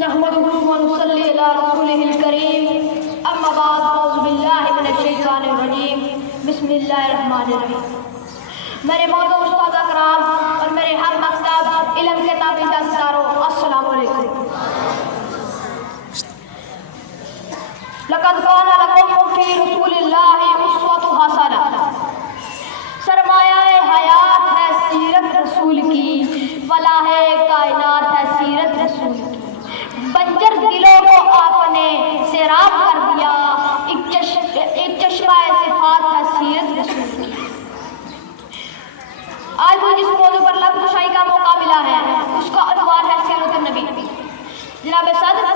نحمده ونصلي على رسوله الكريم اما بعد اعوذ باللہ من الشیطان الرجیم بسم اللہ الرحمن الرحیم۔ میرے موضوع استاد اکرام اور میرے ہر مکتب علم کے تابعدار ستاروں، السلام علیکم۔ لقد كان لكم في رسول اللہ اسوۃ حسنہ، سرمایہ حیات ہے سیرت رسول کی، فلاح کائنات ہے سیرت رسول کی۔ بنجر دلوں کو آپ نے سیراب کر دیا، ایک چشمہ صفات ہے سیرت رسول کی۔ آج مجھے جس موضوع پر لفظ کشائی کا موقع ملا ہے اس کا عنوان ہے سیرت النبی۔ جناب صدر،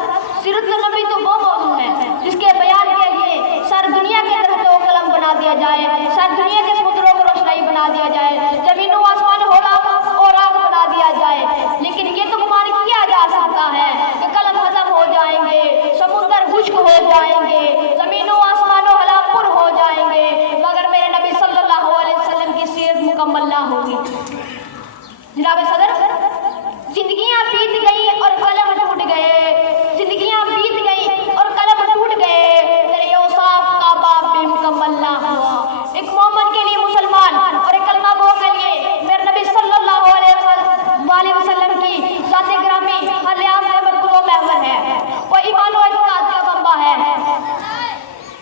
سیرت النبی تو وہ موضوع ہے جس کے بیان کے لیے سر دنیا کے درخت و قلم بنا دیا جائے، سر دنیا کے سمندروں کو روشنائی بنا دیا جائے، زمین و آسمان اور آگ بنا دیا جائے، لیکن یہ تو گمان کیا جا سکتا ہے کہ قلم ختم ہو جائیں گے، سمندر خشک ہو جائیں گے، زمین و آسمان و ہلا پر ہو جائیں گے، مگر میرے نبی صلی اللہ علیہ وسلم کی سیرت مکمل نہ ہوگی۔ جناب صدر، زندگیاں بیت گئی اور قلم ٹوٹ گئے، زندگیاں بیت گئی اور قلم ٹوٹ گئے، تیرے اوصاف کا باب بھی مکمل نہ ہوا۔ ایک مومن کے لیے مسلمان اور ایک کلمہ گو کے لیے میرے نبی صلی اللہ علیہ وسلم کی ذات گرامی ہر لحاظ سے مرکز و محور ہے، وہ ایمان و اعتقاد کا بمبا ہے۔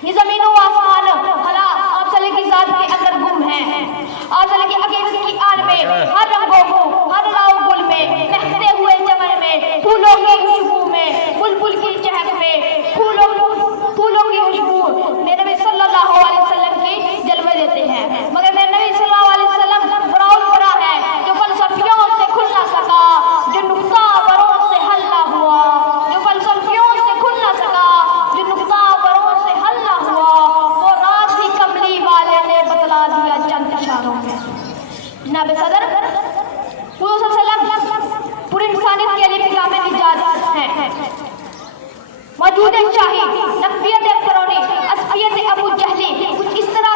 یہ زمین و آسمان خلا آپ صلی کی ذات کے اندر گم ہے، آپ صلی کی عقیدت کی آن میں ہر رنگوں کو، ہر لاؤ گل میں، مہکتے ہوئے چمن میں، پھولوں کی خوشبو میں، بلبل کی چہک میں، پھولوں کی خوشبو میرے نبی صلی اللہ علیہ وسلم کی جلوے دیتے ہیں، مگر میرے نبی صلی اللہ علیہ وسلم برا ہے جو فلسفیوں سے کھل نہ سکا، جو نقطہ وروں سے حل نہ ہوا، جو فلسفیوں سے کھل نہ سکا، جو نقطہ وروں سے حل نہ ہوا، وہ رات ہی کملی والے نے بتلا دیا چند اشاروں میں۔ جناب صدر، حضور صلی اللہ علیہ وسلم پوری انسانیت کے لیے پیغام نجات ہے۔ وجود شاہی، نفیت فرعونی، اصفیت ابو جہلی کچھ اس طرح